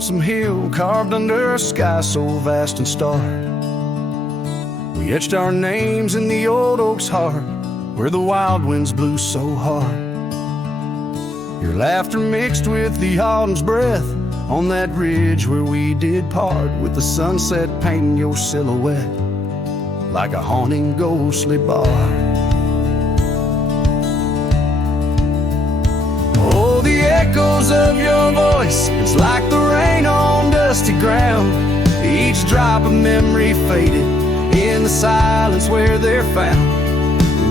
lonesome hill carved under a sky so vast and starry. We etched our names in the old oak's heart, where the wild winds blew so hard. Your laughter mixed with the autumn's breath on that ridge where we did part, with the sunset painting your silhouette like a haunting ghostly bar. Oh, the echoes of your voice, it's like the rain on dusty ground. Each drop of memory faded in the silence where they're found.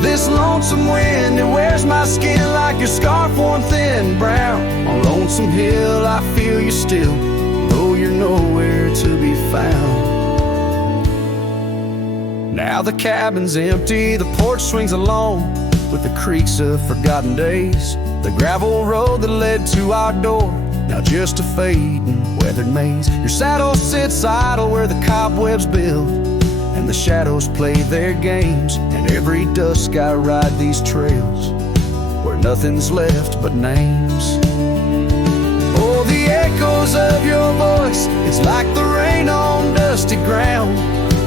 This lonesome wind, it wears my skin like your scarf worn thin brown. On Lonesome Hill I feel you still, though you're nowhere to be found. Now the cabin's empty, the porch swings alone with the creaks of forgotten days. The gravel road that led to our door, now just a fading weathered maze. Your saddle sits idle where the cobwebs build, and the shadows play their games. And every dusk I ride these trails where nothing's left but names. Oh, the echoes of your voice, it's like the rain on dusty ground.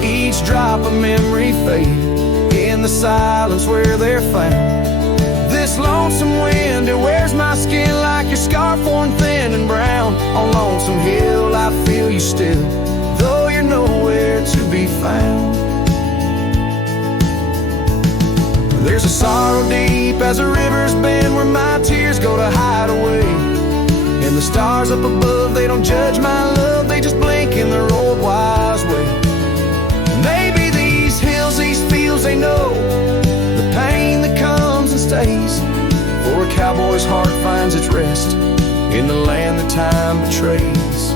Each drop of memory fade in the silence where they're found. This lonesome wind, it wears my skin like your scarf worn thin and brown. On Lonesome Hill I feel you still, though you're nowhere to be found. There's a sorrow deep as the rivers bend where my tears go to hide away. And the stars up above, they don't judge my love, they just blink in their old wise way. Maybe these hills, these fields, they know the pain that comes and stays. For a cowboy's heart finds its rest in the land that time betrays.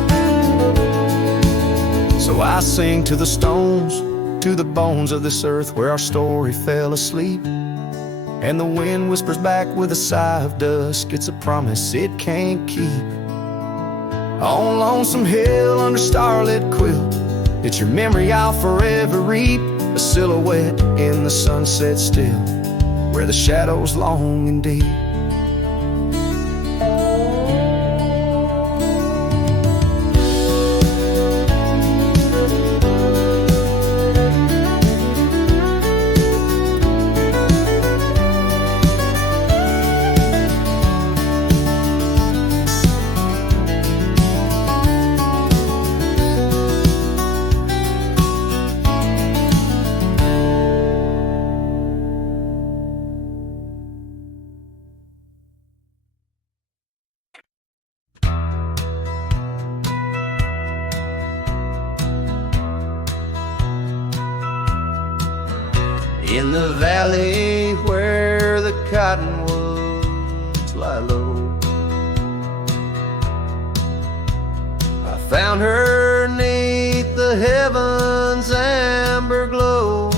So I sing to the stones, to the bones of this earth where our story fell asleep. And the wind whispers back with a sigh of dusk, it's a promise it can't keep. On Lonesome Hill under starlit quilt, it's your memory I'll forever reap. A silhouette in the sunset still, where the shadows long and deep. In the valley where the cottonwoods lie low, I found her 'neath the heavens' amber glow.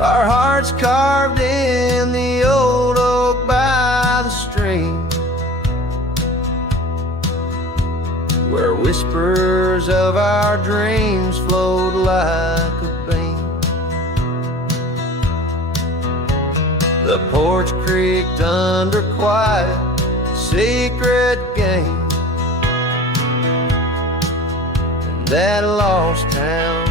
Our hearts carved in the old oak by the stream, where whispers of our dreams flowed like a beam. The porch creaked under quiet, secret game. In that lost town,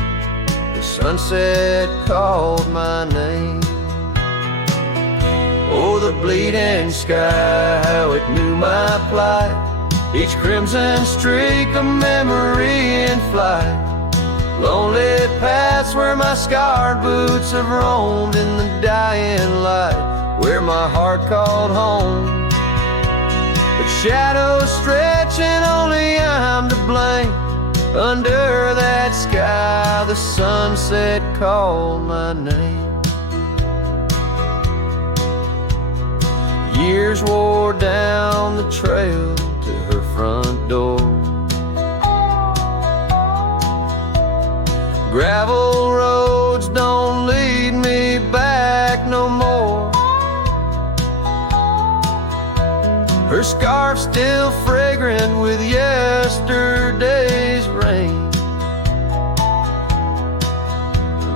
the sunset called my name. Oh, the bleeding sky, how it knew my plight. Each crimson streak a memory in flight. Lonely paths where my scarred boots have roamed in the dying light, where my heart called home. But shadows stretch and only I'm to blame. Under that sky the sunset called my name. Years wore down the trail to her front door. Gravel roads don't lead me back no more. Her scarf still fragrant with yesterday's rain,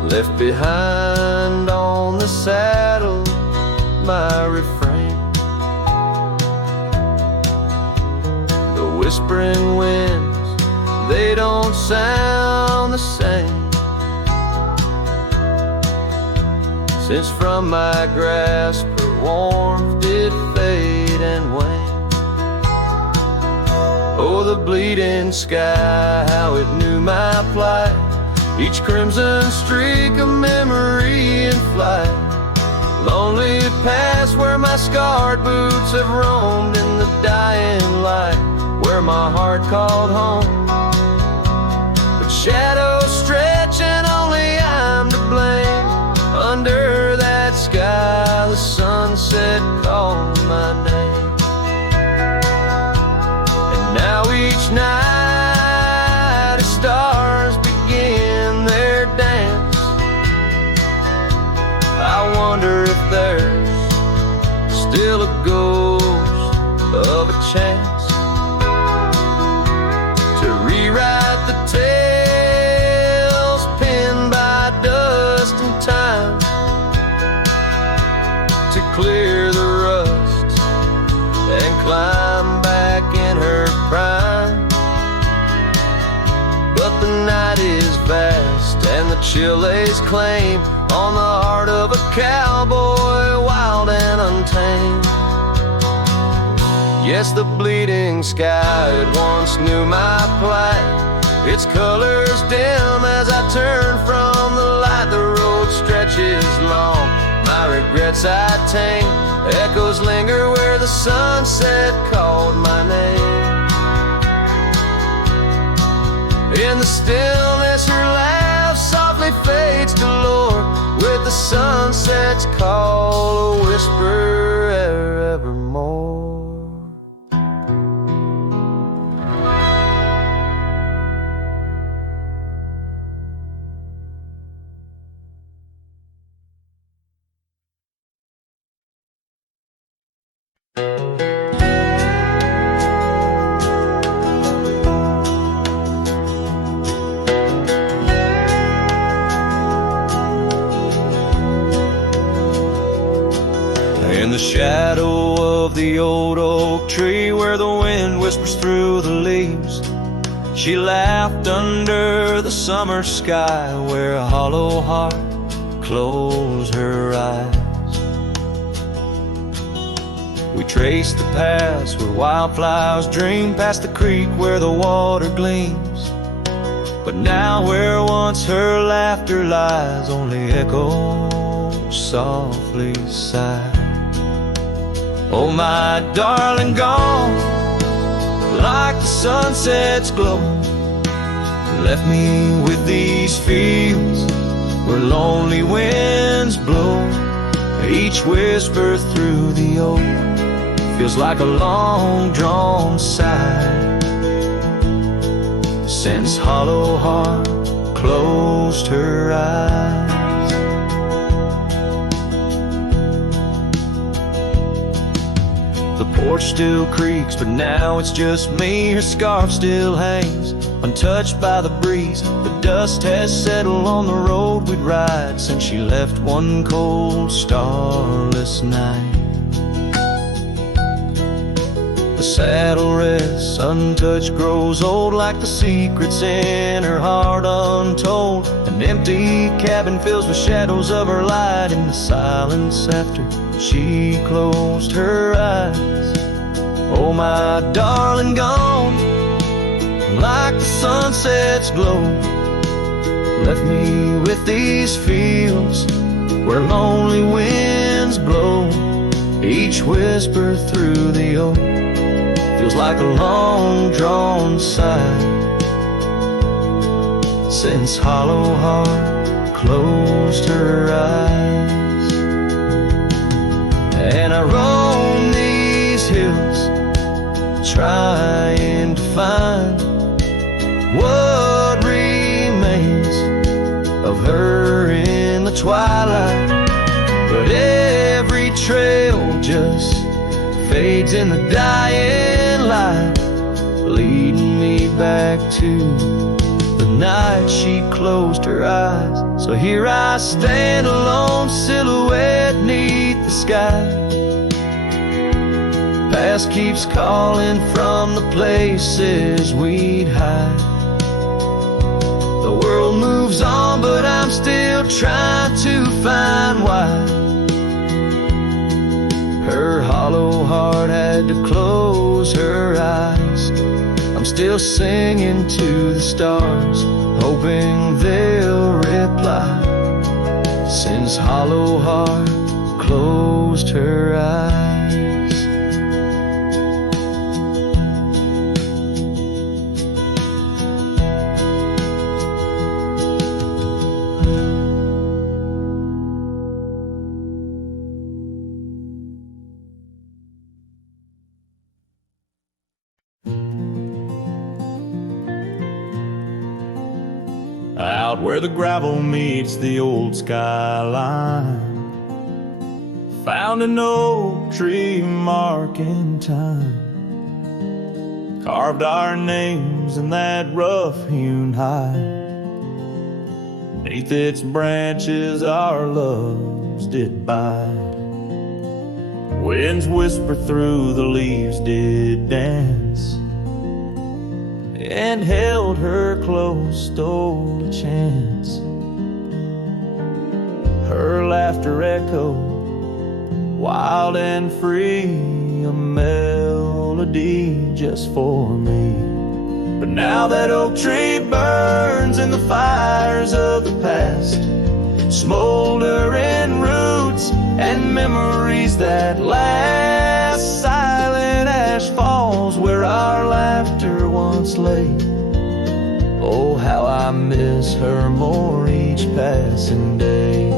left behind on the saddle my refrain. whispering winds, they don't sound the same. Since from my grasp her warmth did fade and wane. Oh, the bleeding sky, how it knew my plight, each crimson streak a memory in flight. Lonely past where my scarred boots have roamed in the dying light, where my heart called home. But shadows stretch and only I'm to blame. Under that sky the sunset called my name. And now each night as stars begin their dance, I wonder if there's still a ghost of a chance to rewrite the tales penned by dust and time, to clear the rust and climb back in her prime. But the night is vast and the chill lays claim on the heart of a cowboy, wild and untamed. Yes, the bleeding sky, it once knew my plight, its colors dim as I turn from the light. The road stretches long, my regrets I tame, echoes linger where the sunset called my name. In the stillness her laugh softly fades to lore, with the sunset's call a whisper evermore. In the shadow of the old oak tree, where the wind whispers through the leaves, she laughed under the summer sky, where a hollow heart closed her eyes. We traced the paths where wildflowers dream, past the creek where the water gleams. But now where once her laughter lies, only echoes softly sigh. Oh, my darling, gone like the sunset's glow, left me with these fields where lonely winds blow. Each whisper through the oak feels like a long-drawn sigh, since hollow heart closed her eyes. The porch still creaks, but now it's just me. Her scarf still hangs, untouched by the breeze. The dust has settled on the road we'd ride since she left one cold, starless night. The saddle rests untouched, grows old, like the secrets in her heart untold. An empty cabin fills with shadows of her light in the silence after she closed her eyes. Oh, my darling, gone like the sunset's glow, left me with these fields where lonely winds blow. Each whisper through the oak feels like a long-drawn sigh, since hollow heart closed her eyes. And I roam these hills, trying to find what remains of her in the twilight. But every trail just fades in the dying light, leading me back to the night she closed her eyes. So here I stand, alone silhouette 'neath the sky, past keeps calling from the places we'd hide. The world moves on, but I'm still trying to find why. Her hollow heart had to close her eyes. I'm still singing to the stars, hoping they'll reply, since hollow heart closed her eyes. Out where the gravel meets the old skyline, found an oak tree mark in time, carved our names in that rough-hewn hide. Neath its branches our loves did bide. Winds whisper through the leaves did dance, and held her close, stole a chance. Her laughter echoed, wild and free, a melody just for me. But now that oak tree burns in the fires of the past, smoldering roots and memories that last. Silent ash falls where our laughter once lay. Oh, how I miss her more each passing day.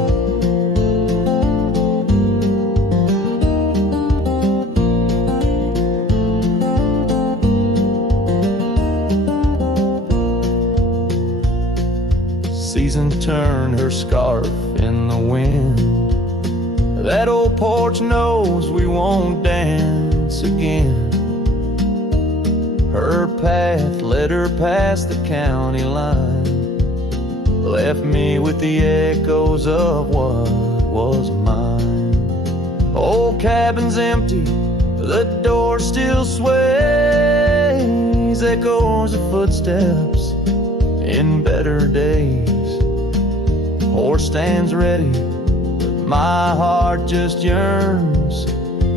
Season turned her scarf in the wind. That old porch knows we won't dance again. Her path led her past the county line, left me with the echoes of what was mine. Old cabin's empty, the door still sways, echoes of footsteps in better days. Horse stands ready, my heart just yearns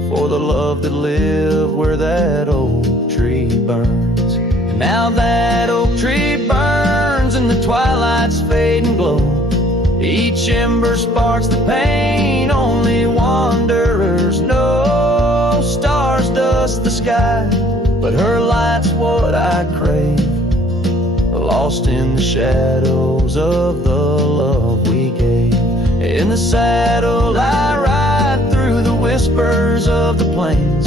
for the love that lived where that oak tree burns. And now that oak tree burns and the twilight's fading glow, each ember sparks the pain only wanderers know. Stars dust the sky, but her light's what I crave, lost in the shadows of the love we gave. In the saddle I ride through the whispers of the plains,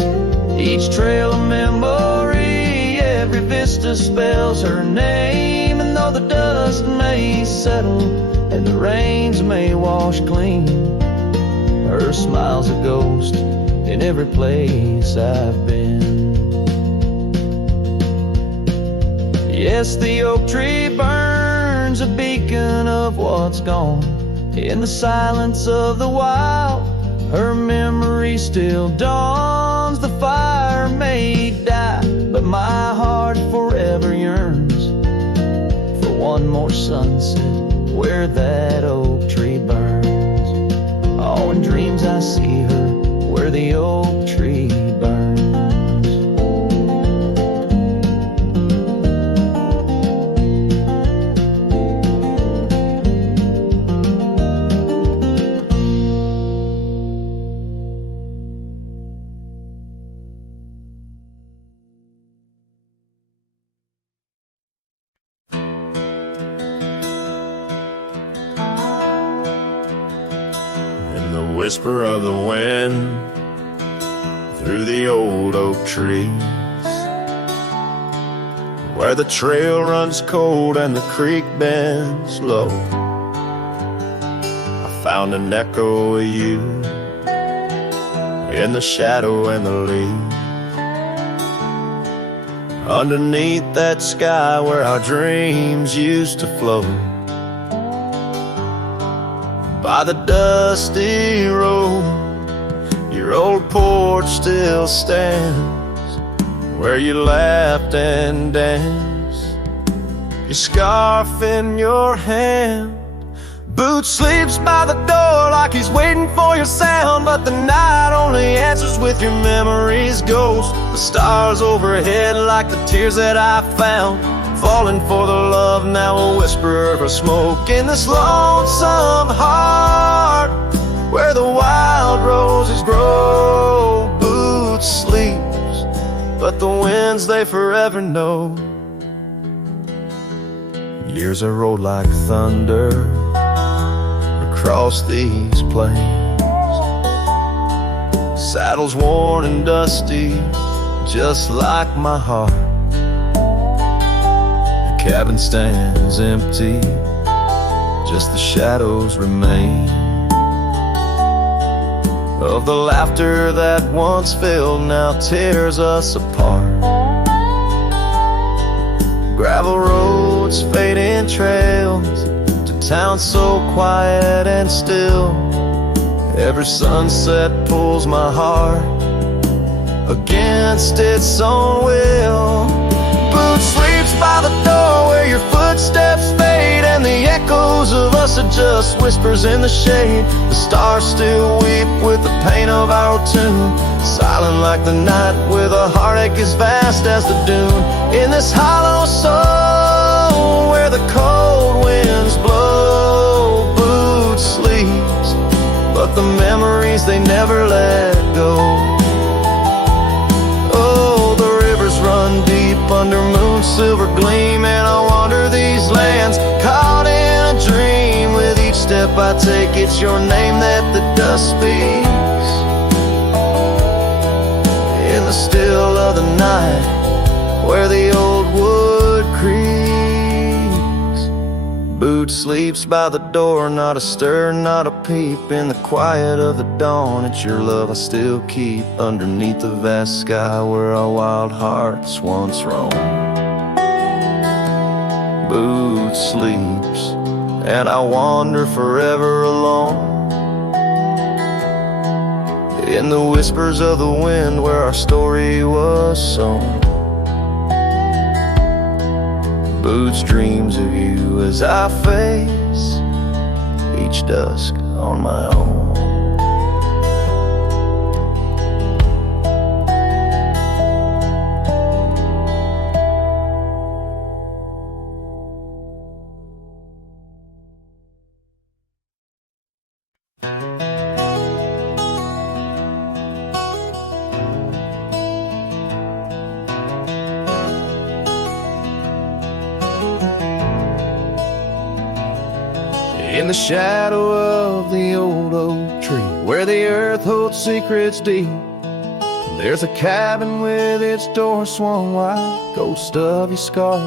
each trail a memory, every vista spells her name. And though the dust may settle and the rains may wash clean, her smile's a ghost in every place I've been. Yes, the oak tree burns, a beacon of what's gone. In the silence of the wild, her memory still dawns. The fire may die, but my heart forever yearns for one more sunset where that oak tree burns. Oh, in dreams I see her where the oak tree burns. Whisper of the wind through the old oak trees, where the trail runs cold and the creek bends low. I found an echo of you in the shadow and the leaves, underneath that sky where our dreams used to float. By the dusty road Your old porch still stands where you laughed and danced, your scarf in your hand. Boots sleeps by the door like he's waiting for your sound, but the night only answers with your memory's ghost. The stars overhead like the tears that I found, falling for the love, now a whisper of smoke in this lonesome heart where the wild roses grow. Boots sleeps, but the winds they forever know. Years are rolled like thunder across these plains, saddles worn and dusty just like my heart. The cabin stands empty, just the shadows remain of the laughter that once filled, now tears us apart. Gravel roads, fading trails, to towns so quiet and still. Every sunset pulls my heart against its own will. Boots sleeps by the door where your footsteps fade, and the echoes of us are just whispers in the shade. The stars still weep with the pain of our tune, silent like the night with a heartache as vast as the dune. In this hollow soul where the cold winds blow, Boots sleeps, but the memories they never let go. Oh, the rivers run deep under moon's silver gleam, and I wander these lands caught in a dream. With each step I take, it's your name that the dust speaks. In the still of the night where the old wood creaks, Boots sleeps by the door, not a stir, not a peep. In the quiet of the dawn, it's your love I still keep underneath the vast sky where our wild hearts once roamed. Boots sleeps, and I wander forever alone in the whispers of the wind where our story was sown. Boots dreams of you as I face each dusk on my own. In the shadow of the old oak tree, where the earth holds secrets deep, there's a cabin with its door swung wide, ghost of your scarf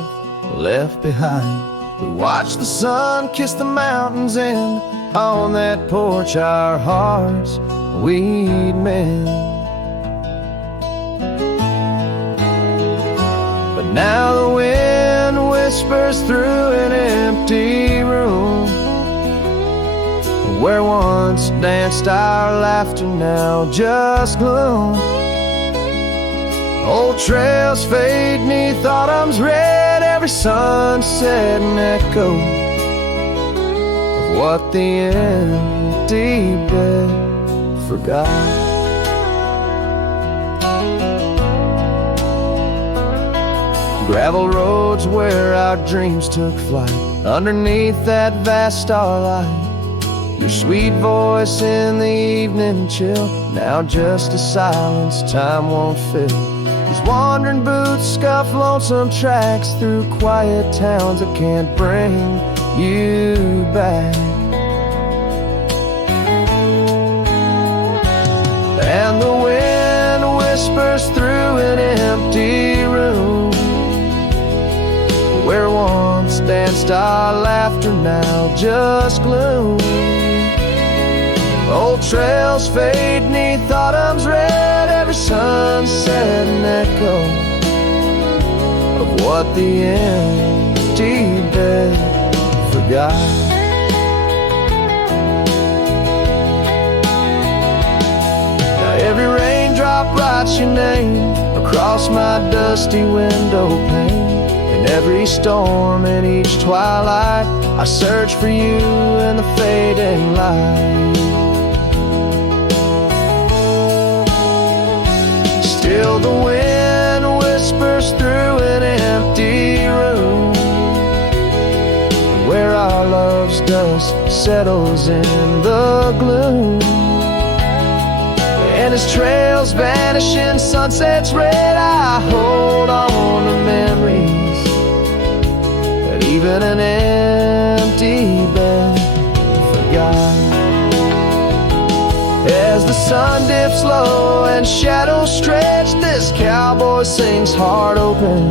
left behind. We watch the sun kiss the mountains, and on that porch our hearts we'd mend. But now the wind whispers through an empty room, where once danced our laughter, now just gloom. Old trails fade neath autumn's red, every sunset an echo of what the empty bed forgot. Gravel roads where our dreams took flight, underneath that vast starlight. Your sweet voice in the evening chill, now just a silence time won't fill. These wandering boots scuff lonesome tracks through quiet towns that can't bring you back. And the wind whispers through an empty room, where once danced our laughter, now just gloom. Old trails fade neath autumn's red, every sunset an echo of what the empty bed forgot. Now write your name across my dusty window pane. In every storm, in each twilight, I search for you in the fading light. Still the wind whispers through an empty room, where our love's dust settles in the gloom. And as trails vanish in sunset's red, I hold on to memories that even an empty bed forgot. As the sun dips low and shadows stretch, this cowboy sings heart open,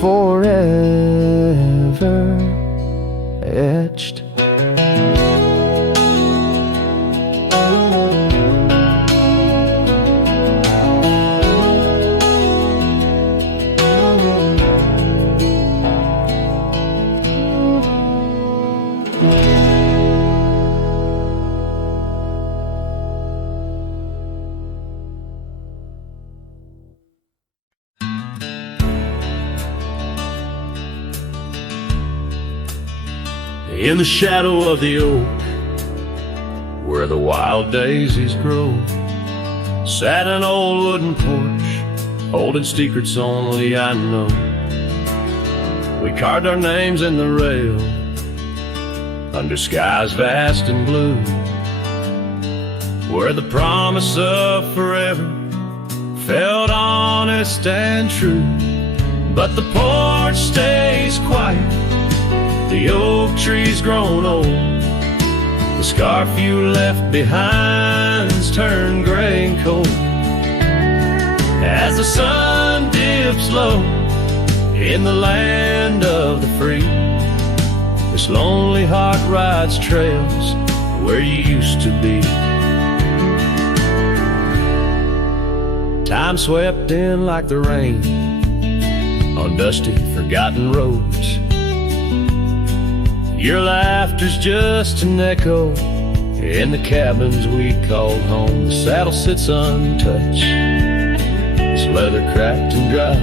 forever etched. In the shadow of the oak, where the wild daisies grow, sat an old wooden porch, holding secrets only I know. We carved our names in the rail, under skies vast and blue, where the promise of forever felt honest and true. But the porch stays quiet, the oak tree's grown old, the scarf you left behind's turned gray and cold. As the sun dips low in the land of the free, this lonely heart rides trails where you used to be. Time swept in like the rain on dusty, forgotten roads. Your laughter's just an echo in the cabins we called home. The saddle sits untouched, its leather cracked and dry,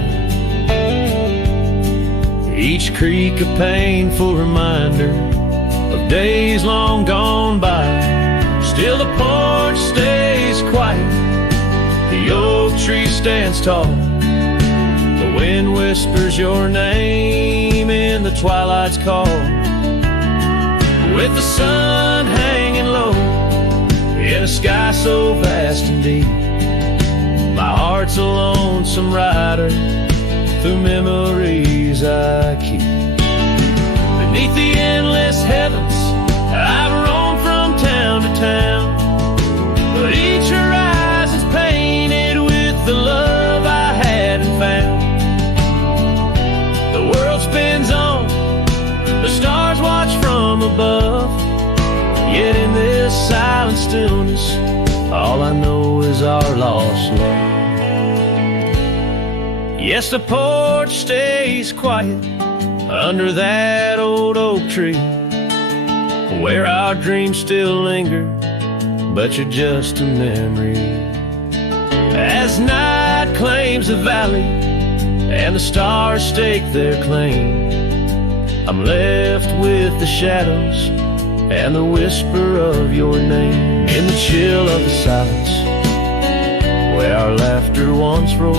each creak a painful reminder of days long gone by. Still the porch stays quiet, the oak tree stands tall, the wind whispers your name in the twilight's call. With the sun hanging low in a sky so vast and deep, my heart's a lonesome rider through memories I keep. Beneath the endless heavens, I've roamed from town to town, but each horizon's painted with the love I hadn't found. The world spins on, the stars watch from above, yet in this silent stillness, all I know is our lost love. Yes, the porch stays quiet under that old oak tree, where our dreams still linger, but you're just a memory. As night claims the valley and the stars stake their claim, I'm left with the shadows and the whisper of your name. In the chill of the silence, where our laughter once rolled,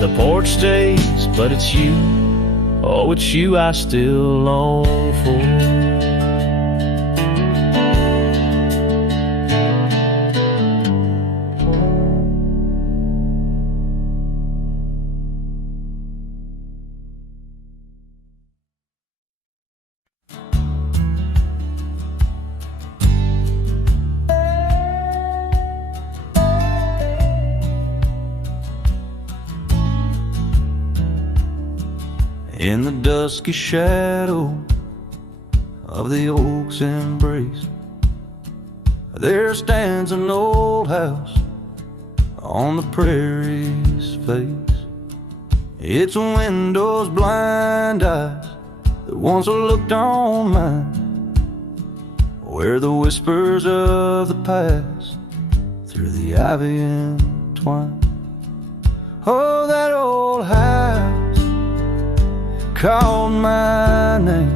the porch stays, but it's you, oh, it's you I still long for. In the dusky shadow of the oak's embrace, there stands an old house on the prairie's face. Its windows blind eyes that once looked on mine, where the whispers of the past through the ivy entwined. Oh, that old house called my name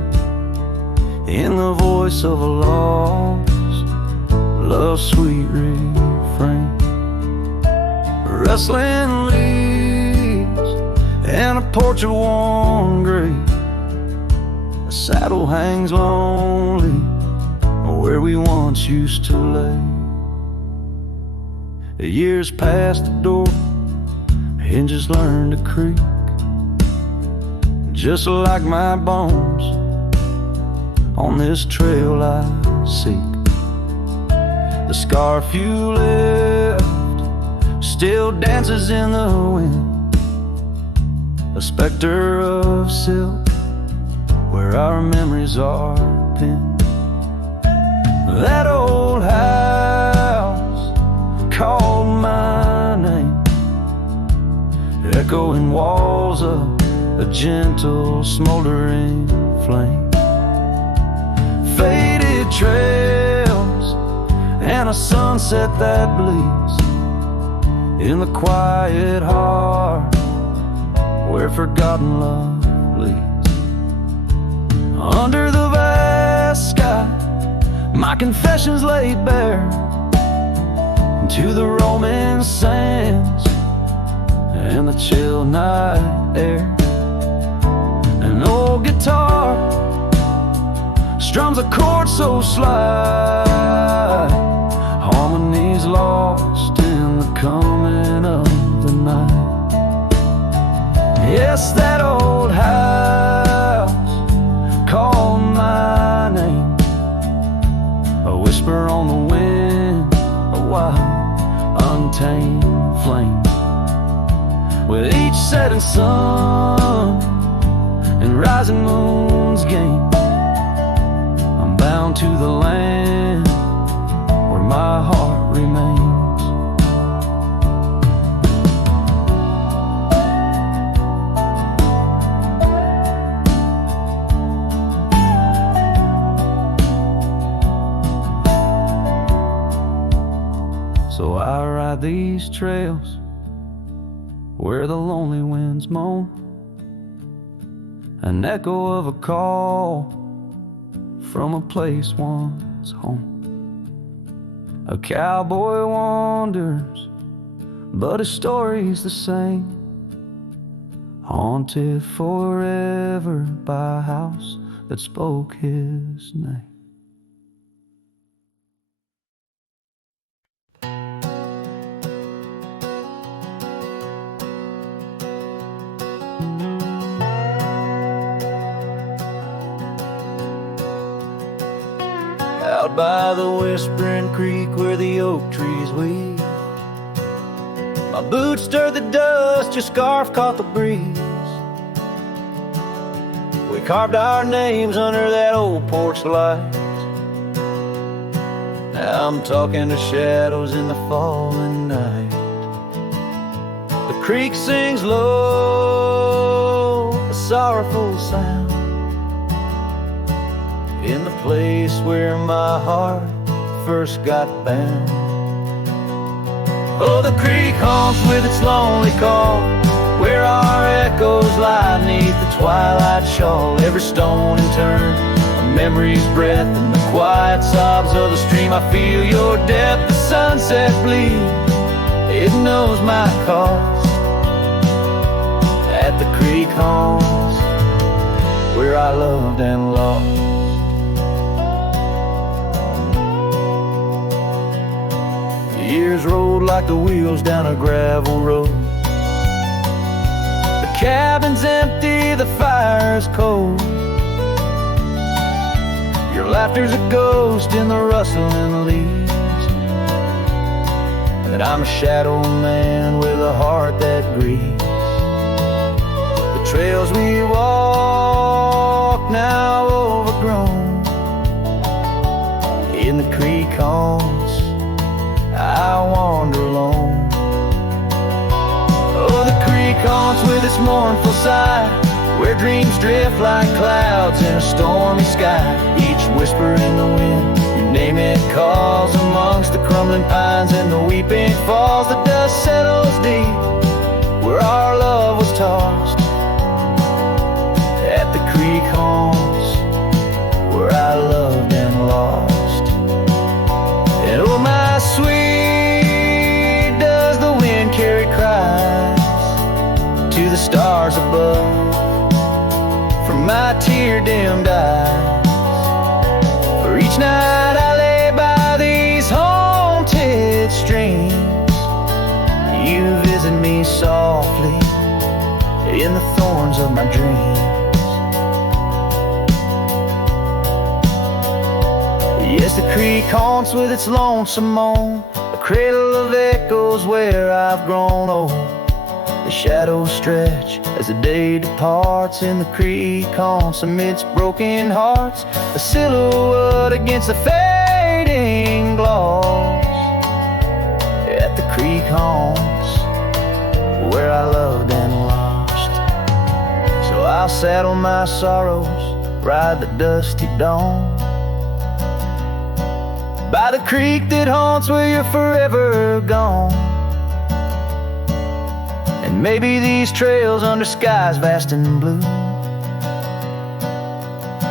in the voice of a lost love sweet refrain. Rustling leaves and a porch of worn grape. A saddle hangs lonely where we once used to lay. The years past the door, hinges learn to creak, just like my bones on this trail I seek. The scarf you left still dances in the wind, a specter of silk where our memories are pinned. That old house called my name, echoing walls of a gentle smoldering flame. Faded trails and a sunset that bleeds in the quiet heart where forgotten love leads. Under the vast sky, my confessions laid bare to the roaming sands and the chill night air. An old guitar strums a chord so slight, harmonies lost in the coming of the night. Yes, that old house called my name, a whisper on the wind, a wild, untamed flame. With each setting sun and rising moon's game, I'm bound to the land where my heart remains. So I ride these trails where the lonely winds moan, an echo of a call from a place once home. A cowboy wanders, but his story's the same, haunted forever by a house that spoke his name. Out by the whispering creek where the oak trees weep, my boots stirred the dust, your scarf caught the breeze. We carved our names under that old porch light. Now I'm talking to shadows in the falling night. The creek sings low, a sorrowful sound, in the place where my heart first got bound. Oh, the creek haunts with its lonely call, where our echoes lie neath the twilight shawl. Every stone and turn, a memory's breath, and the quiet sobs of the stream. I feel your depth, the sunset bleed, it knows my cost. At the creek haunts, where I loved and lost. Years rolled like the wheels down a gravel road. The cabin's empty, the fire's cold. Your laughter's a ghost in the rustling leaves, and I'm a shadow man with a heart that grieves. The trails we walk now overgrown, in the creek haunts I wander alone. Oh, the creek haunts with its mournful sigh, where dreams drift like clouds in a stormy sky. Each whisper in the wind name it calls amongst the crumbling pines and the weeping falls. The dust settles deep where our love was tossed. At the creek homes where I loved and lost. And oh my sweet, does the wind carry cries to the stars above from my tear-dimmed eyes. For each night I lay by these haunted streams, you visit me softly in the thorns of my dreams. Yes, the creek haunts with its lonesome moan, a cradle of echoes where I've grown old. The shadows stretch as the day departs in the creek haunts amidst broken hearts, a silhouette against the fading gloss. At the creek haunts where I loved and lost. So I'll saddle my sorrows, ride the dusty dawn by the creek that haunts where you're forever gone. And maybe these trails under skies vast and blue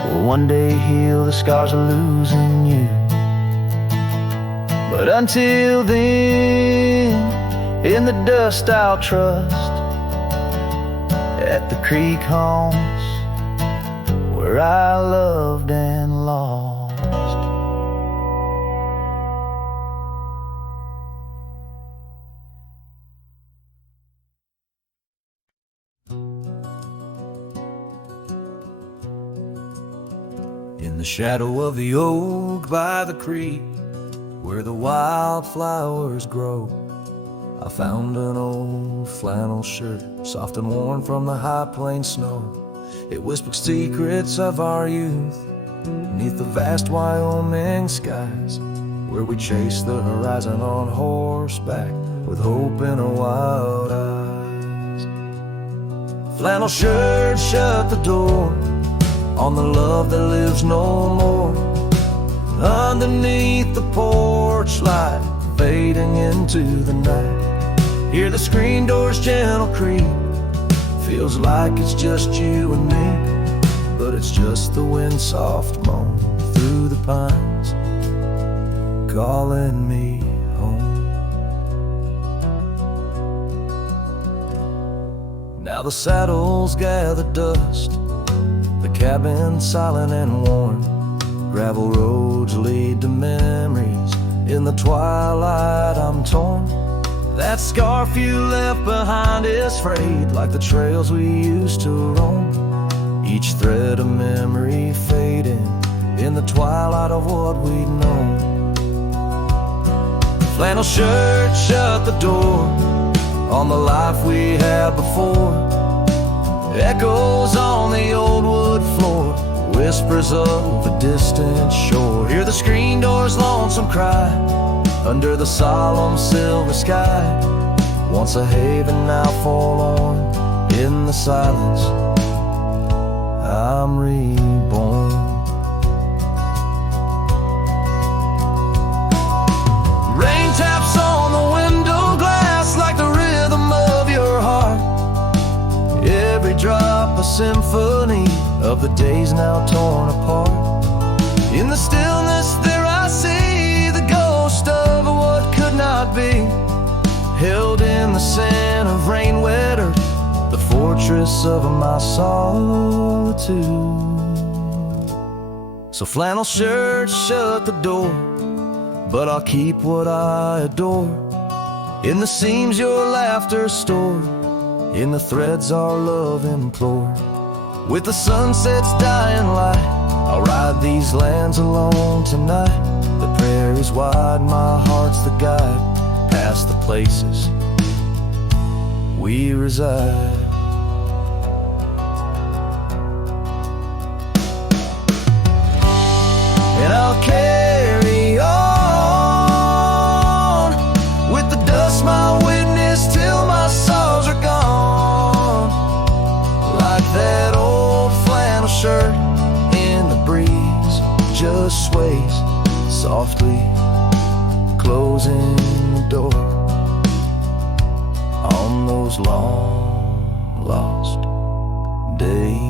will one day heal the scars of losing you. But until then, in the dust I'll trust at the creek haunts where I loved and lost. In the shadow of the oak by the creek, where the wildflowers grow, I found an old flannel shirt, soft and worn from the high plain snow. It whispered secrets of our youth, beneath the vast Wyoming skies, where we chased the horizon on horseback, with hope in our wild eyes. Flannel shirt shut the door on the love that lives no more. Underneath the porch light, fading into the night, hear the screen door's gentle creak. Feels like it's just you and me, but it's just the wind soft moan through the pines, calling me home. Now the saddles gather dust, the cabin silent and warm. Gravel roads lead to memories. In the twilight I'm torn. That scarf you left behind is frayed, like the trails we used to roam. Each thread of memory fading in the twilight of what we'd known. Flannel shirt shut the door on the life we had before. Echoes on the old wood floor, whispers of a distant shore. Hear the screen door's lonesome cry under the solemn silver sky. Once a haven, now forlorn. In the silence, I'm reborn. Rain taps on the window glass like the rhythm of your heart. Every drop a symphony of the days now torn apart. In the stillness there I see the ghost of what could not be, held in the scent of rain-wet earth, the fortress of my solitude. So flannel shirt shut the door, but I'll keep what I adore. In the seams your laughter stored, in the threads our love implored. With the sunset's dying light, I'll ride these lands alone tonight. The prairie's wide, my heart's the guide, past the places we reside. And I'll carry on with the dust my witness till my sorrows are gone. Like that old flannel shirt in the breeze, just sways softly closing the door on those long lost days.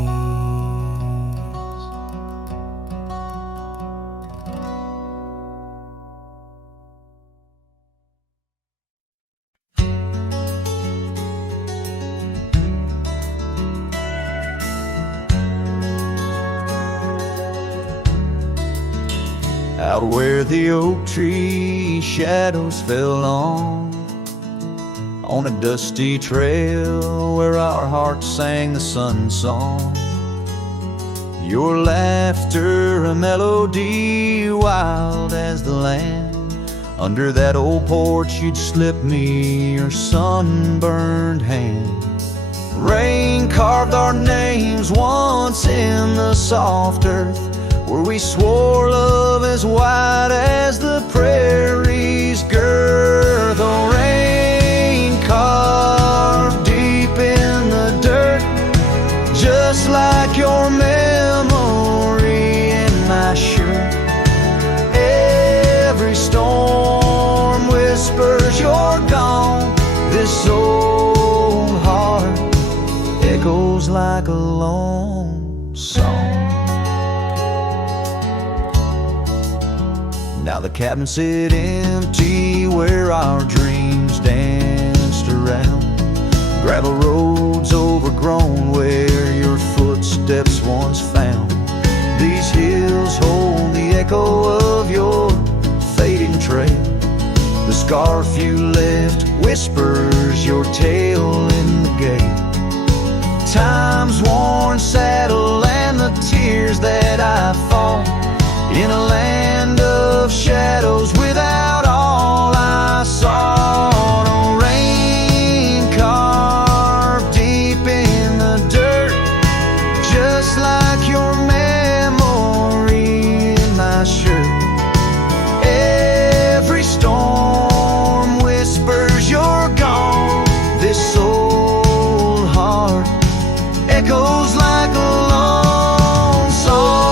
Out where the oak tree shadows fell on a dusty trail where our hearts sang the sun song. Your laughter a melody wild as the land. Under that old porch you'd slip me your sunburned hand. Rain carved our names once in the soft earth, where we swore love as wide as the prairie's girth. Oh, rain carved deep in the dirt, just like your memory in my shirt. Every storm whispers you're gone. This old heart echoes like a lone song. Now the cabin sit empty where our dreams danced around. Gravel roads overgrown where your footsteps once found. These hills hold the echo of your fading trail. The scarf you left whispers your tale in the gate. Time's worn saddle and the tears that I fought in a land of shadows without all I saw. No rain carved deep in the dirt, just like your memory in my shirt. Every storm whispers you're gone. This old heart echoes like a lone song.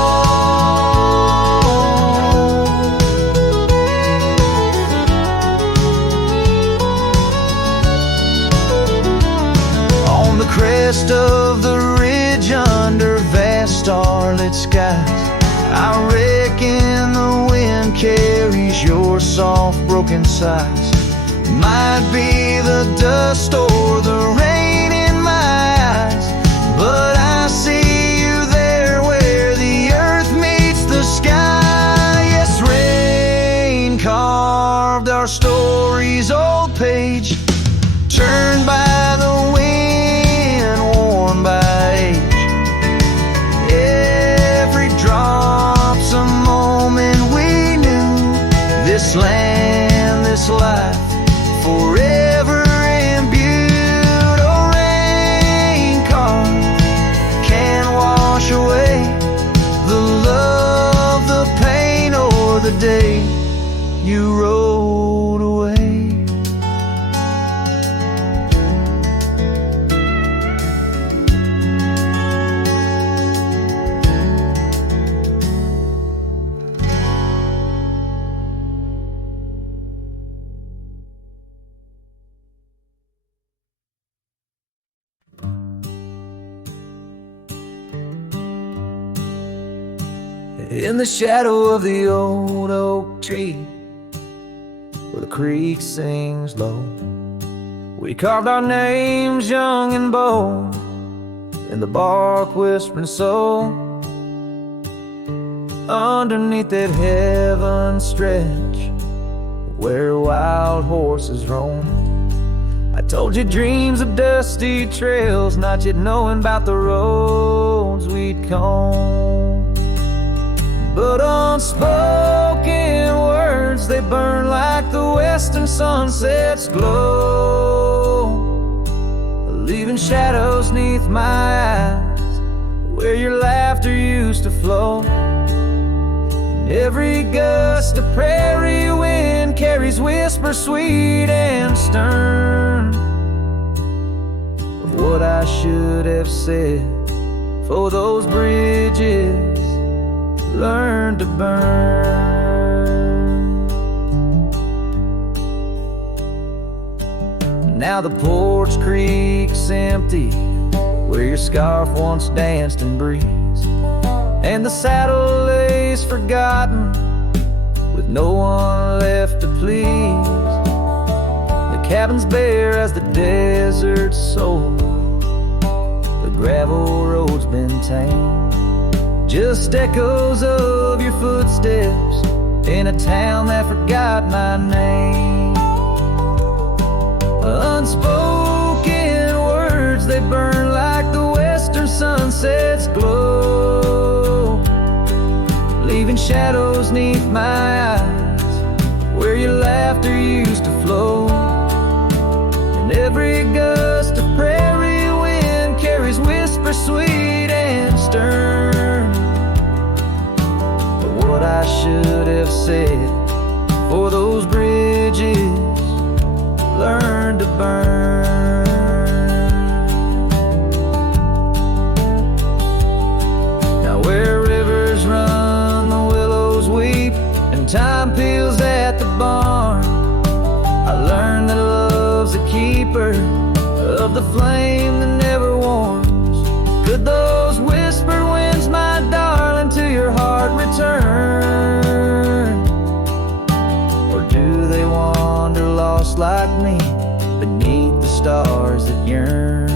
Crest of the ridge under vast starlit skies, I reckon the wind carries your soft broken sighs. Might be the dust or the rain in my eyes, but I see you there where the earth meets the sky. Yes, rain carved our story's old page, turned by the wind, by age. Every drop's a moment we knew. This land, this life, forever imbued. Oh, rain carved can't wash away the love, the pain, or the day you rode away. In the shadow of the old oak tree, where the creek sings low, we carved our names young and bold in the bark whispering soul. Underneath that heaven stretch where wild horses roam, I told you dreams of dusty trails, not yet knowing about the roads we'd comb. But unspoken words, they burn like the western sunset's glow, leaving shadows neath my eyes where your laughter used to flow. And every gust of prairie wind carries whispers sweet and stern of what I should have said, for those bridges learn to burn. Now the porch creak's empty, where your scarf once danced in breeze, and the saddle lays forgotten, with no one left to please. The cabin's bare as the desert's soul, the gravel road's been tamed, just echoes of your footsteps in a town that forgot my name. Unspoken words, they burn like the western sunset's glow, leaving shadows neath my eyes where your laughter used to flow. And every gust of prairie wind carries whispers sweet and stern, but what I should have said for those bridges learned to burn. Now where rivers run, the willows weep, and time peels at the barn, I learned that love's a keeper of the flame that never warms. Could those whispered winds, my darling, to your heart return? Or do they wander lost like me beneath the stars that yearn?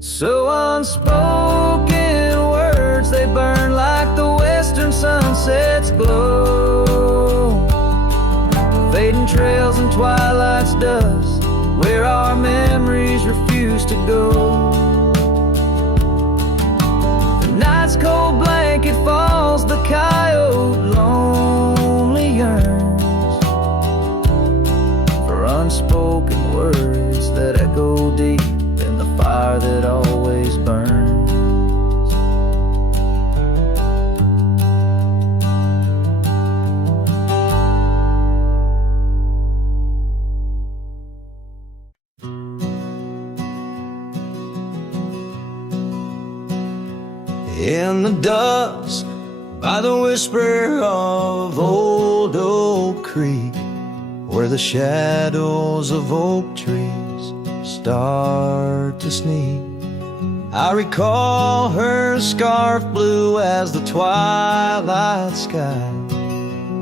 So unspoken words, they burn like the western sunset's glow, fading trails and twilight's dust where our memories refuse to go. The night's cold blanket falls, the coyote lonely yearns for unspoken words that echo deep in the fire that always burns. In the dust, by the whisper of old Oak Creek, where the shadows of oak trees start to sneak, I recall her scarf blue as the twilight sky,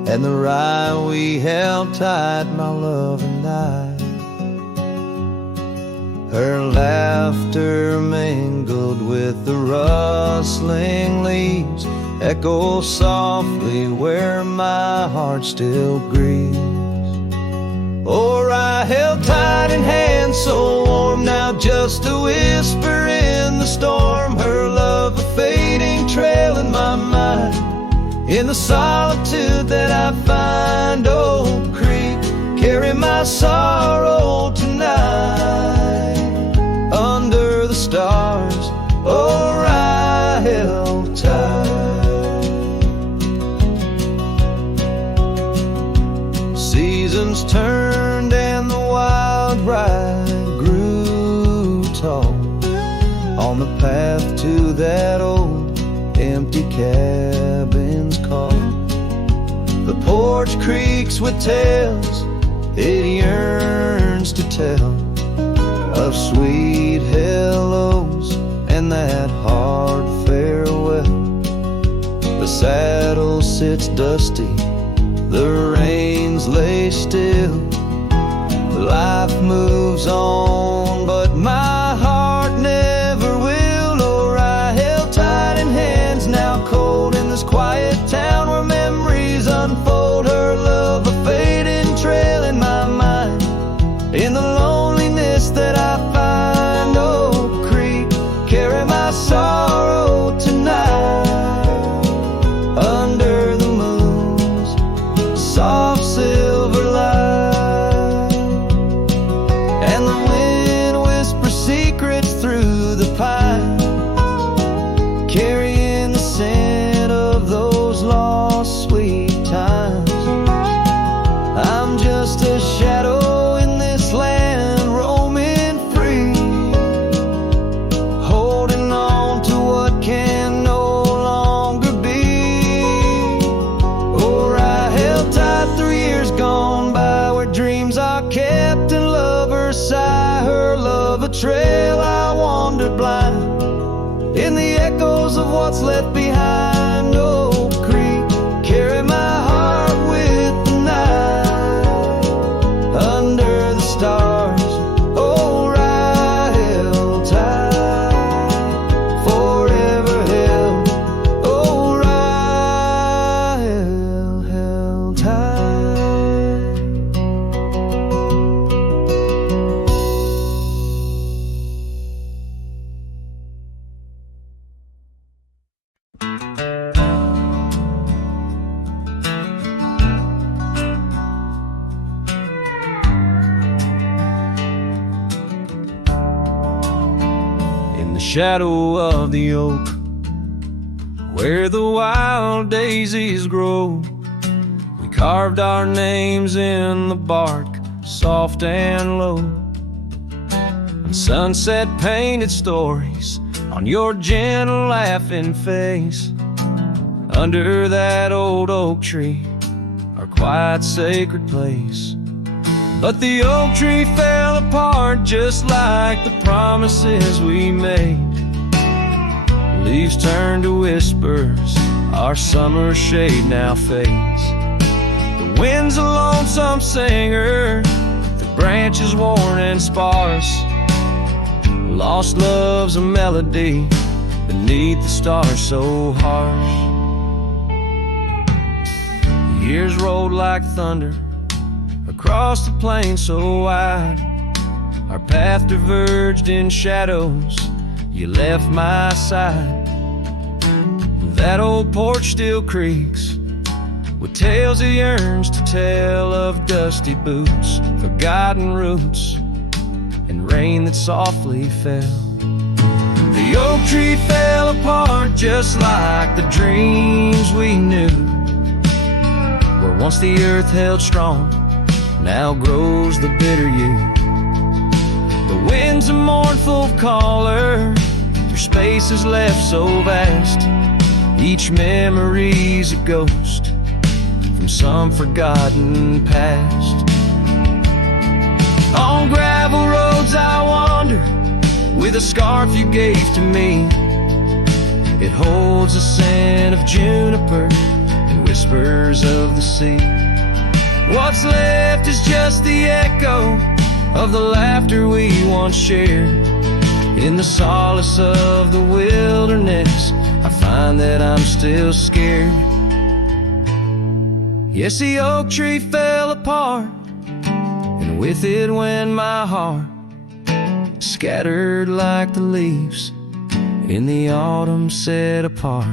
and the rye we held tight, my love and I. Her laughter mingled with the rustling leaves, echoes softly where my heart still grieves. Or I held tight in hands so warm, now just a whisper in the storm. Her love a fading trail in my mind, in the solitude that I find. Oak Creek, carry my sorrow tonight under the stars. Or I held tight. Seasons turned and the wild rye grew tall on the path to that old empty cabin's call. The porch creaks with tales it yearns to tell, of sweet hellos and that hard farewell. The saddle sits dusty, the reins lay still, life moves on, but my heart never will. Or I held tight in hands now cold in this quiet town where memories unfold. Her love a fading trail in my mind, in the loneliness that I find. Oak Creek, carry my sorrow tonight under the moon's soft silver light, and the wind echoes of what's left behind Oak Creek carry my heart with the night. Under the stars, oh, right held tight, forever held, oh, right held tight. In the shadow of the oak, where the wild daisies grow, we carved our names in the bark, soft and low. And sunset painted stories on your gentle laughing face. Under that old oak tree, our quiet sacred place. But the oak tree fell apart just like the promises we made. Leaves turned to whispers, our summer shade now fades. The wind's a lonesome singer, the branches worn and sparse. Lost love's a melody beneath the stars so harsh. The years rolled like thunder across the plain so wide. Our path diverged in shadows, you left my side. That old porch still creaks with tales it yearns to tell of dusty boots, forgotten roots, and rain that softly fell. The oak tree fell apart just like the dreams we knew. Where once the earth held strong, now grows the bitter yew. The wind's a mournful caller through spaces left so vast. Each memory's a ghost from some forgotten past. On gravel roads I wander with a scarf you gave to me. It holds a scent of juniper and whispers of the sea. What's left is just the echo of the laughter we once shared. In the solace of the wilderness, I find that I'm still scared. Yes, the oak tree fell apart, and with it went my heart, scattered like the leaves in the autumn set apart.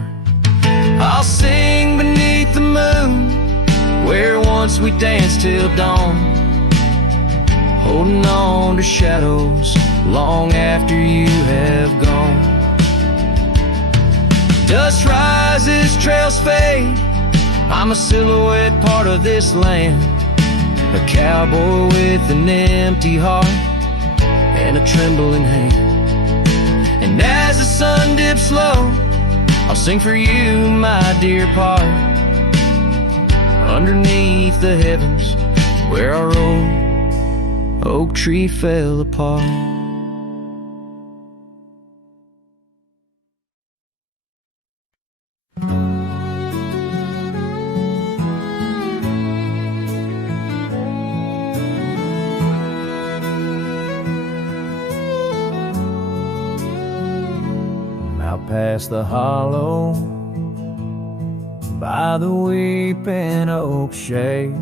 I'll sing beneath the moon, where once we danced till dawn, holding on to shadows long after you have gone. Dust rises, trails fade, I'm a silhouette part of this land, a cowboy with an empty heart and a trembling hand. And as the sun dips low, I'll sing for you, my dear part, underneath the heavens where our old oak tree fell apart. Out past the hollow, by the weeping oak shade,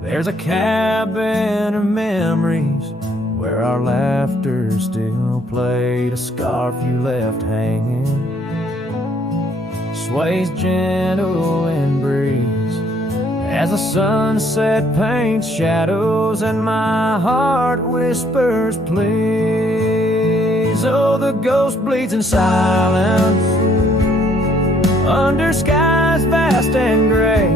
there's a cabin of memories where our laughter still played. A scarf you left hanging sways gentle in breeze as the sunset paints shadows and my heart whispers please. Oh, the ghost bleeds in silence under skies vast and gray.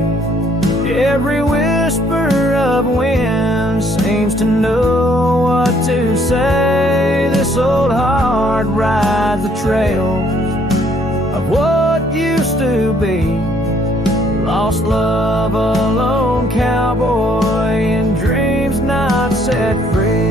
Every whisper of wind seems to know what to say. This old heart rides the trail of what used to be. Lost love, a lone cowboy in dreams not set free.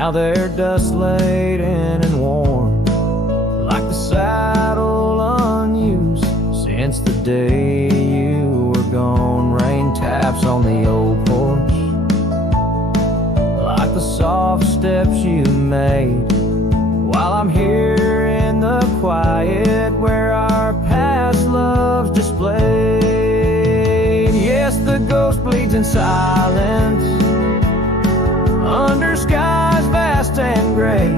Now they're dust laden and worn, like the saddle unused since the day you were gone. Rain taps on the old porch, like the soft steps you made, while I'm here in the quiet where our past loves displayed. Yes, the ghost bleeds in silence under skies vast and gray.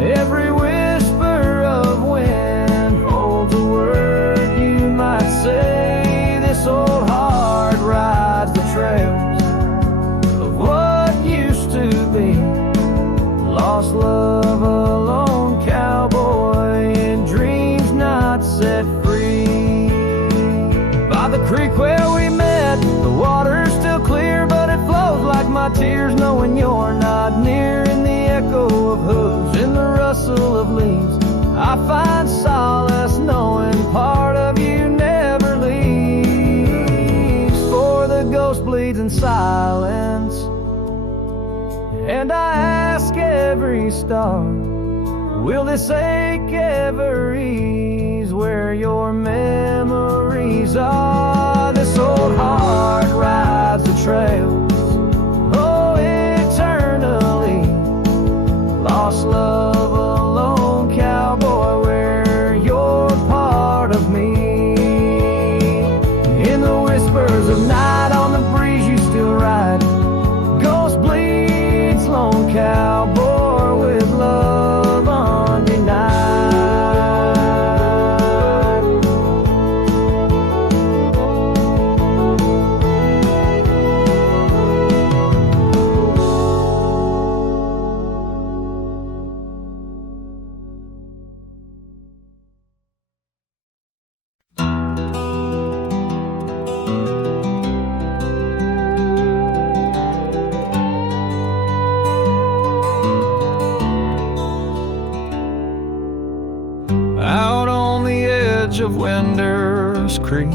Every whisper of wind holds a word you might say. This old heart rides the trails of what used to be. Lost love, a lone cowboy, and dreams not set free. By the creek where we met, the water's still clear, but it flows like my tears, knowing you're not near. In the echo of hooves, in the rustle of leaves, I find solace knowing part of you never leaves. For the ghost bleeds in silence, and I ask every star, will this ache ever ease where your memories are? This old heart rides the trails, oh, eternally. Lost love, a lone cowboy, where you're part of me. In the whispers of night, on the breeze you still ride. Ghost bleeds, lone cowboy, with love undenied. Out on the edge of Winder's Creek,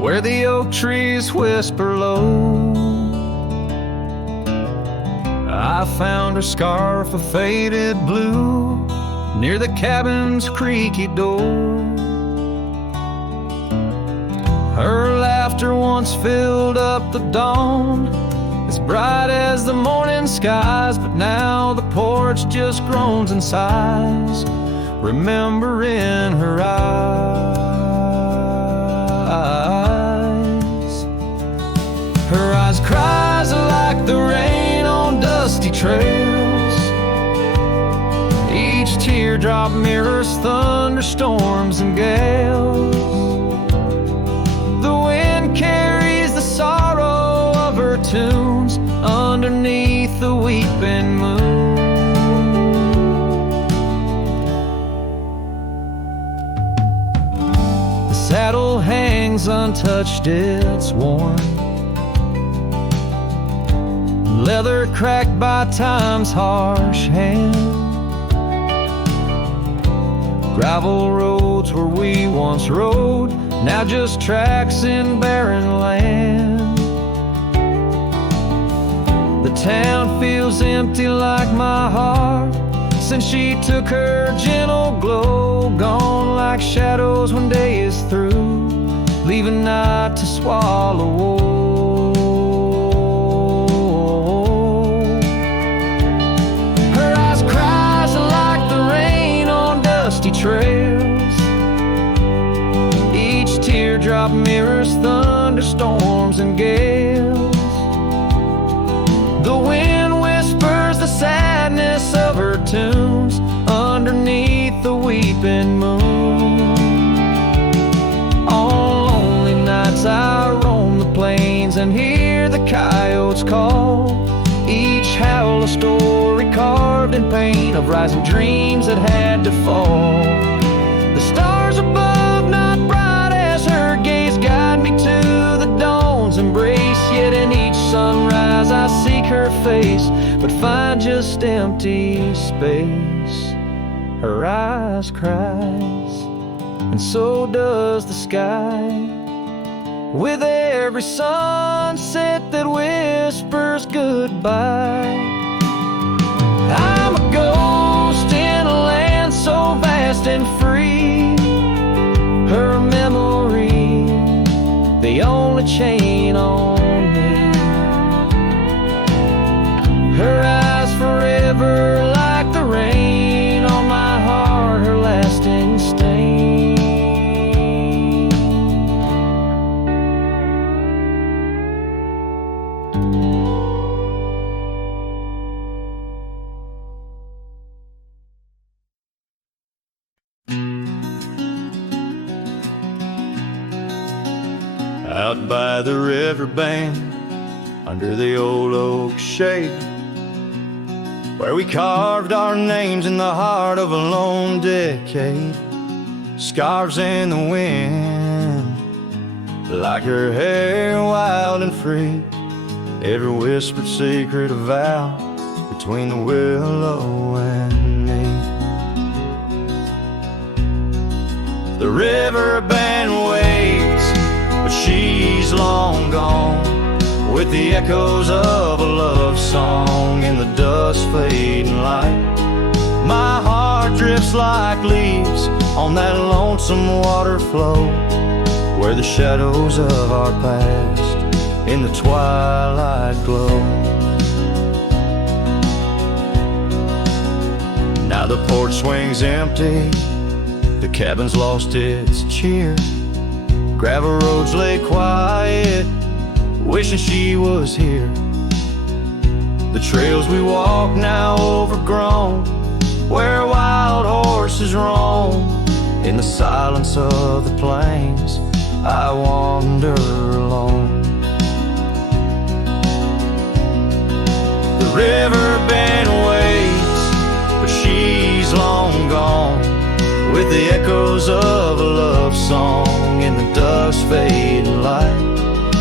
where the oak trees whisper low, I found her scarf of faded blue near the cabin's creaky door. Her laughter once filled up the dawn, as bright as the morning skies, but now the porch just groans and sighs, remembering her eyes. Her eyes cries like the rain on dusty trails. Each teardrop mirrors thunderstorms and gales. The wind carries the sorrow of her tunes underneath the weeping moon. The saddle hangs untouched, it's worn, leather cracked by time's harsh hand. Gravel roads where we once rode, now just tracks in barren land. The town feels empty like my heart since she took her gentle glow. Gone like shadows when day is through, leaving night to swallow whole. Her eyes cries like the rain on dusty trails. Each teardrop mirrors thunderstorms and gales. The wind whispers the sadness of her tunes underneath the weeping moon. On lonely nights I roam the plains and hear the coyotes call, each howl a story carved in pain of rising dreams that had to fall. The stars above not bright as her gaze guide me to the dawn's embrace, yet in each sunrise I seek her face, but find just empty space. Her eyes cries, and so does the sky. with every sunset that whispers goodbye. I'm a ghost in a land so vast and free. Her memory, the only chain on me. Her eyes forever like the rain on my heart, her lasting stain. Out by the riverbank, under the old oak shade, where we carved our names in the heart of a lone decade. Scarves in the wind, like her hair wild and free. Every whispered secret a vow between the willow and me. The riverband waits, but she's long gone, with the echoes of a love song in the dusk fading light. My heart drifts like leaves on that lonesome water flow, where the shadows of our past in the twilight glow. Now the porch swings empty, the cabin's lost its cheer. Gravel roads lay quiet, wishing she was here. The trails we walk now overgrown, where wild horses roam. In the silence of the plains, I wander alone. The riverband waits, but she's long gone, with the echoes of a love song in the dusk fading light.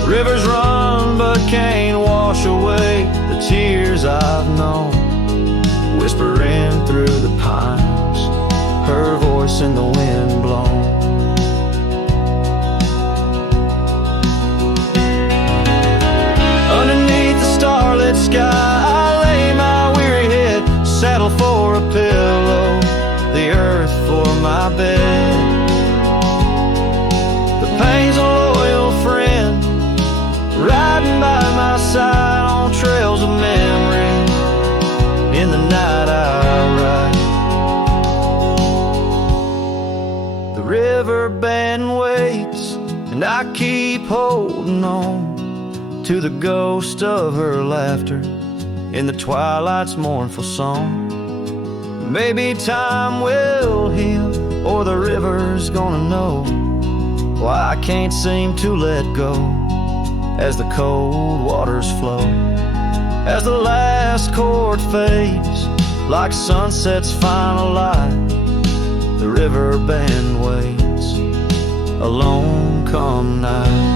Rivers run but can't wash away the tears I've known, whispering through the pines, her voice in the wind blown. Underneath the starlit sky, I lay my weary head, saddle for a pillow, the earth for my bed. The pain's a loyal friend, riding by my side on trails of memory. In the night I ride. The riverband waits, and I keep holding on to the ghost of her laughter in the twilight's mournful song. Maybe time will heal, or the river's gonna know why I can't seem to let go as the cold waters flow. As the last chord fades, like sunset's final light, the riverband waits, alone come night.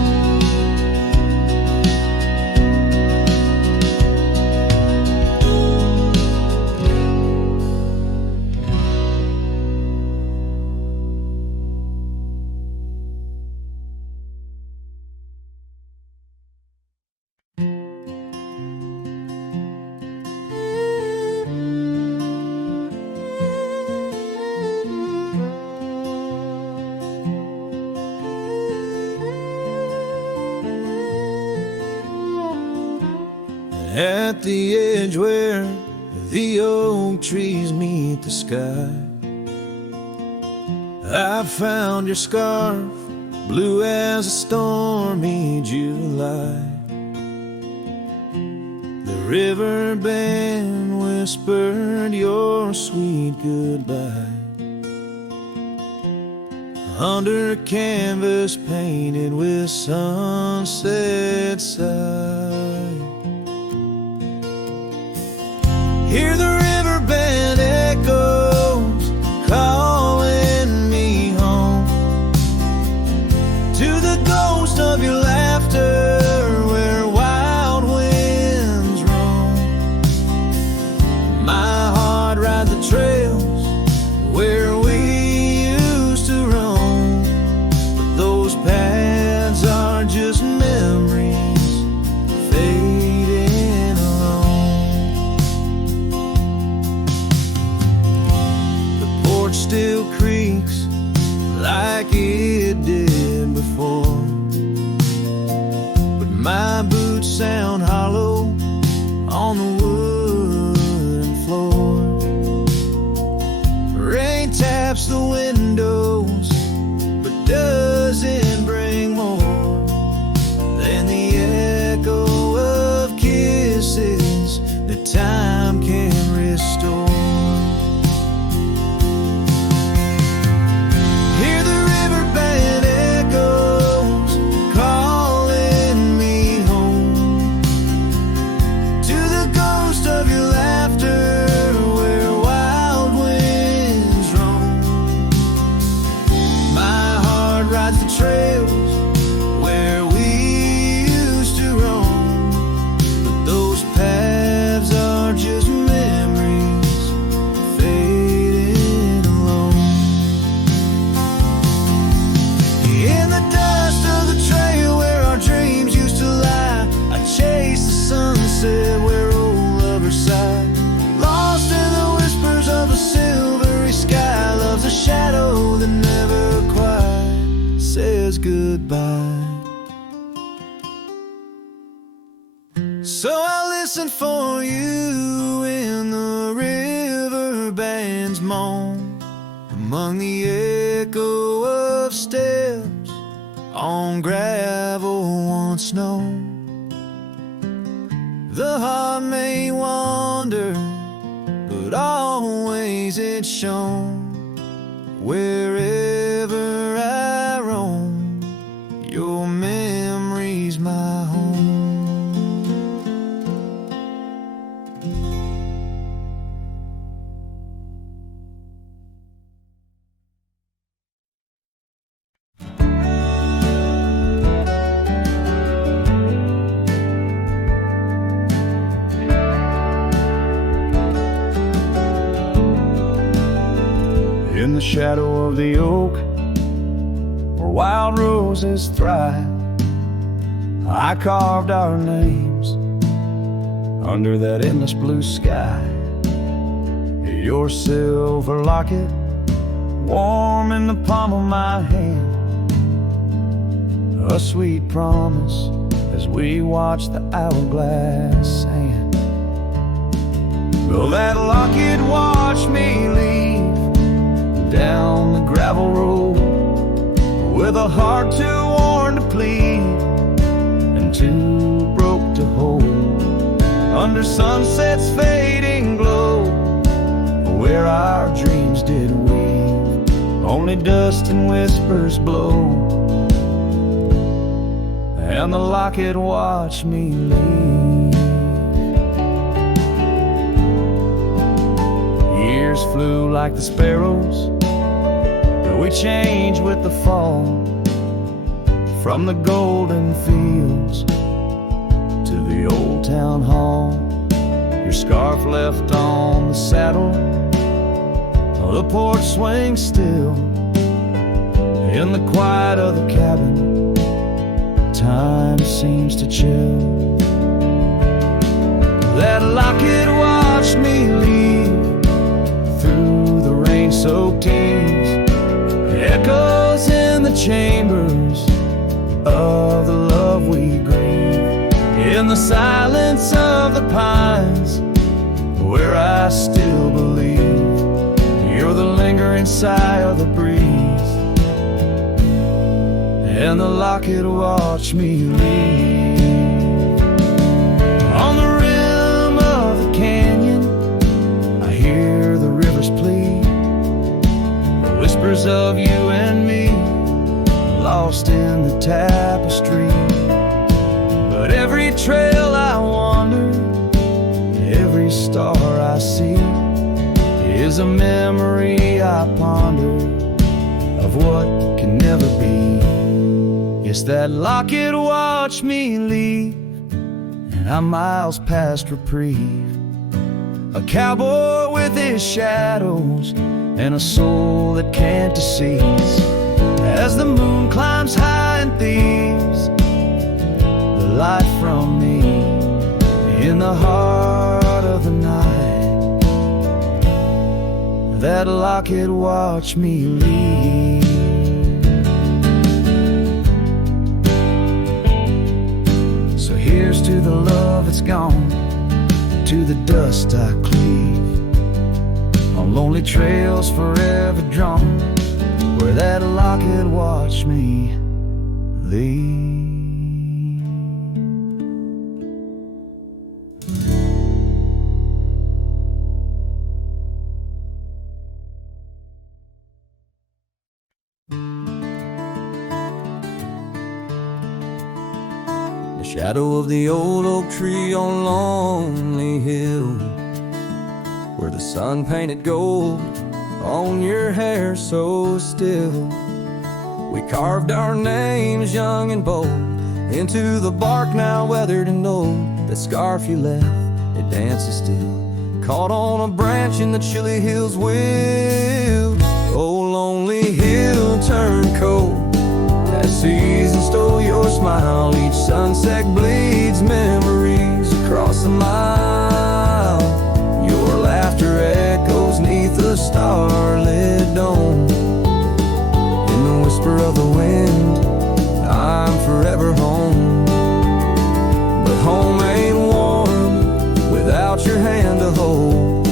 At the edge where the oak trees meet the sky, I found your scarf, blue as a stormy July. The riverband whispered your sweet goodbye under a canvas painted with sunset side. Hear the riverband echoes calling me home to the ghost of your laughter where wild winds roam. My heart rides the trails where we used to roam, but those paths are just on the wooden floor. Rain taps the windows, but doesn't bring more than the echo of kisses that time can restore. Hear the riverbed echoes calling me home to the ghost of your laughter where wild winds roam. My heart rides the trails where we used to roam, but those paths are just memories fading alone. In the dust of the trail where our dreams used to lie, I chase the sunset where old lovers sigh. Lost in the whispers of a silvery sky, love's a shadow that never quite says goodbye. So I listen for you in the riverband's moan, among the echo of steps on gravel once known. The heart may wander, but always it's shown. Wherever I roam, your memory's my home. In the shadow of the oak, where wild roses thrive, I carved our names under that endless blue sky. Your silver locket, warm in the palm of my hand, a sweet promise as we watch the hourglass sand. Will that locket watch me leave down the gravel road, with a heart too worn to plead and too broke to hold, under sunset's fading glow, where our dreams did weave, only dust and whispers blow, and the locket watched me leave. Years flew like the sparrows, we changed with the fall, from the golden fields to the old town hall. Your scarf left on the saddle, the porch swings still. In the quiet of the cabin, time seems to chill. That locket watched me leave through the rain-soaked teens, echoes in the chambers of the love we grieve, in the silence of the pines, where I still believe you're the lingering sigh of the breeze, and the locket watched me leave. On the rim of the canyon, I hear the river's plea, whispers of you and me, lost in the tapestry. But every trail I wander, every star I see, is a memory I ponder of what can never be. Yes, that locket watched me leave, and I'm miles past reprieve, a cowboy with his shadows and a soul that can't deceive. As the moon climbs high and thieves the light from me, in the heart of the night, that locket watched me leave. So here's to the love that's gone, to the dust I cleave, on lonely trails forever drawn, where that locket watched me leave. The shadow of the old oak tree on Lonely Hill, where the sun painted gold on your hair so still. We carved our names young and bold into the bark now weathered and old. That scarf you left, it dances still, caught on a branch in the chilly hills will. Oh, lonely hill turned cold as season stole your smile. Each sunset bleeds memories across a mile. Your laughter echoes neath the starlit dome. In the whisper of the wind, I'm forever home. But home ain't warm without your hand to hold.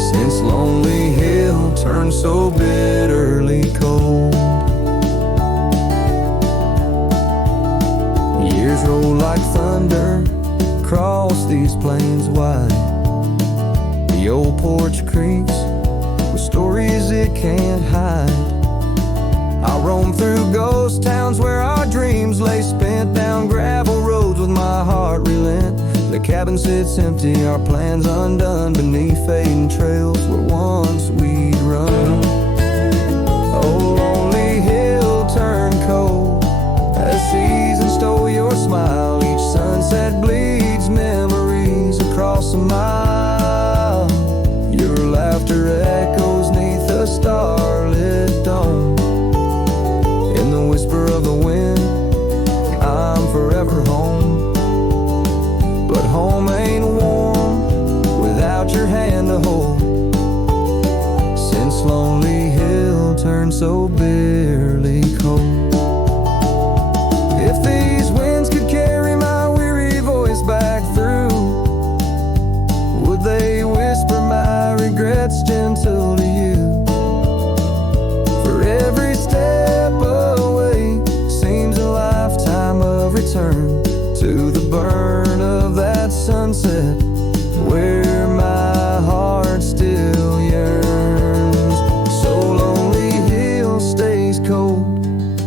Since Lonely Hill turned so bitterly cold. Years roll like thunder across these plains wide. The old porch creaks with stories it can't hide. I roam through ghost towns where our dreams lay spent, down gravel roads with my heart relent. The cabin sits empty, our plans undone, beneath fading trails where once we'd run. Oh, lonely hill turned cold as season stole your smile. Each sunset bleeds memories across a mile. Your laughter echoes neath the starlit dome. In the whisper of the wind, I'm forever home. But home ain't warm without your hand to hold. Since Lonely Hill turned so bitterly cold. If these winds could carry my weary voice back through, would they whisper my regrets gentle to you? For every step away seems a lifetime of return to the burn of that sunset where my heart still yearns. So Lonely Hill stays cold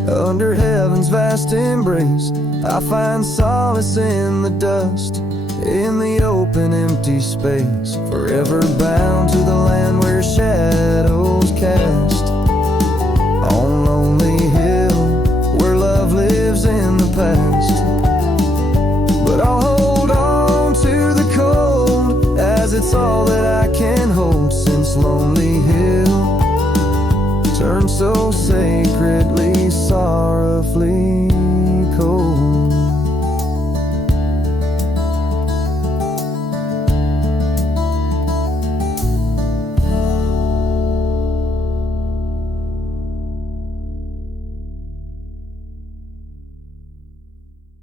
under heaven's vast embrace. I find solace in the dust, in the open empty space, forever bound to the land where shadows cast. On Lonely Hill, where love lives in the past. But I'll hold on to the cold, as it's all that I can hold. Since Lonely Hill turned so sacredly, sorrowfully cold.